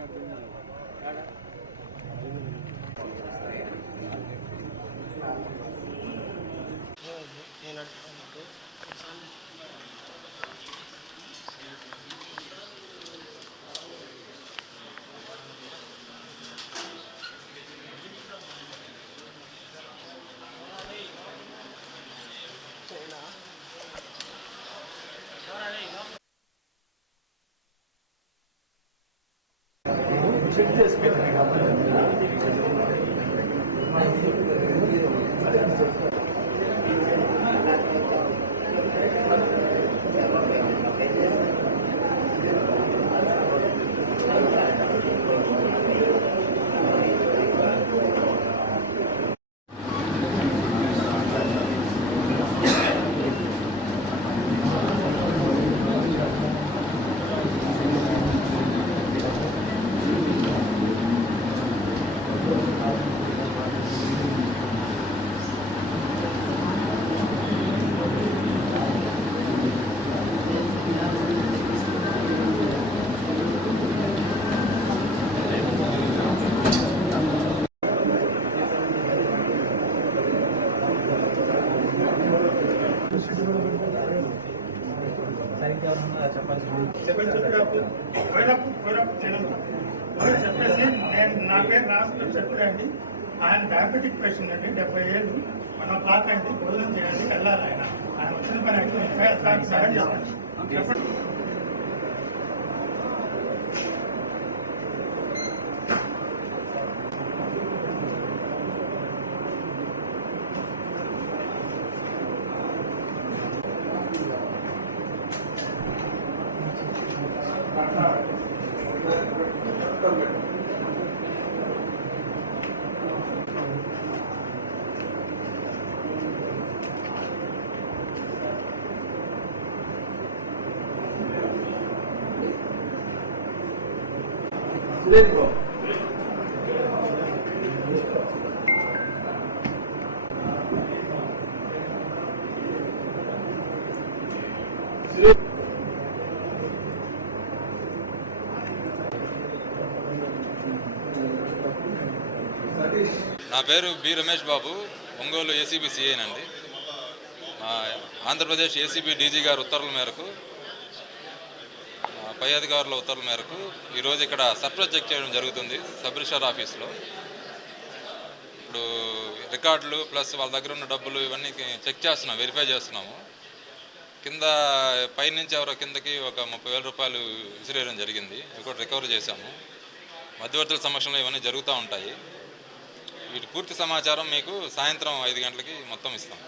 yardım check చేసుకుంటాను చెప్పేసి నేను నా పేరు రాసుకుని చెప్పండి ఆయన డయాబెటిక్ పేషెంట్ అండి డెబ్బై ఏళ్ళు. మన ప్లాట్ అండి భోజనం చేయండి వెళ్ళాలి ఆయన. ఆయన వచ్చిన పని అయితే సహాయం చెప్పండి. సురేష్ బాబు నా పేరు బి రమేష్ బాబు. ఒంగోలు ఏసీబీ సిఐనండి మా ఆంధ్రప్రదేశ్ ఏసీబీ డీజీ గారు ఉత్తర్వుల మేరకు పై అధికారుల ఉత్తర్వుల మేరకు ఈరోజు ఇక్కడ సర్ప్రైజ్ చెక్ చేయడం జరుగుతుంది సబ్ రిజిస్టర్ ఆఫీస్లో. ఇప్పుడు రికార్డులు ప్లస్ వాళ్ళ దగ్గర ఉన్న డబ్బులు ఇవన్నీ చెక్ చేస్తున్నాం వెరిఫై చేస్తున్నాము. కింద పైనుంచి ఎవరో కిందకి ఒక ముప్పై వేల రూపాయలు విసిరేయడం జరిగింది. ఇవి కూడా రికవర్ చేశాము. మధ్యవర్తుల సమక్షంలో ఇవన్నీ జరుగుతూ ఉంటాయి. వీటి పూర్తి సమాచారం మీకు సాయంత్రం ఐదు గంటలకి మొత్తం ఇస్తాం.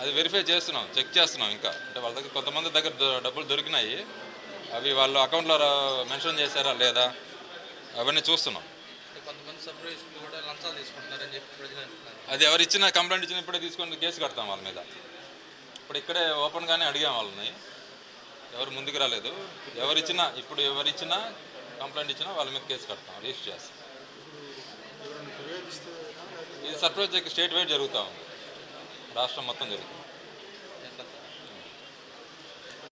అది వెరిఫై చేస్తున్నాం చెక్ చేస్తున్నాం ఇంకా. అంటే వాళ్ళ దగ్గర కొంతమంది దగ్గర డబ్బులు దొరికినాయి. అవి వాళ్ళు అకౌంట్లో మెన్షన్ చేశారా లేదా? అవన్నీ చూస్తున్నాం. కొంతమంది సబ్ రిజిస్టర్లు కూడా లంచాలు తీసుకుంటున్నారని చెప్పి ప్రజలు అంటున్నారు. అది ఎవరు ఇచ్చిన కంప్లైంట్ ఇచ్చిన ఇప్పుడే తీసుకొని కేసు కడతాం వాళ్ళ మీద. ఇప్పుడు ఇక్కడే ఓపెన్గానే అడిగాం వాళ్ళని. ఎవరు ముందుకు రాలేదు. ఎవరు ఇచ్చినా ఇప్పుడు ఎవరు ఇచ్చినా కంప్లైంట్ ఇచ్చినా వాళ్ళ మీద కేసు కడతాం రిజిస్టర్ చేస్తాం. ఇది సర్ప్రైజ్ స్టేట్ వైడ్ జరుగుతూ ఉంది. రాష్ట్రం మొత్తం జరుగుతుంది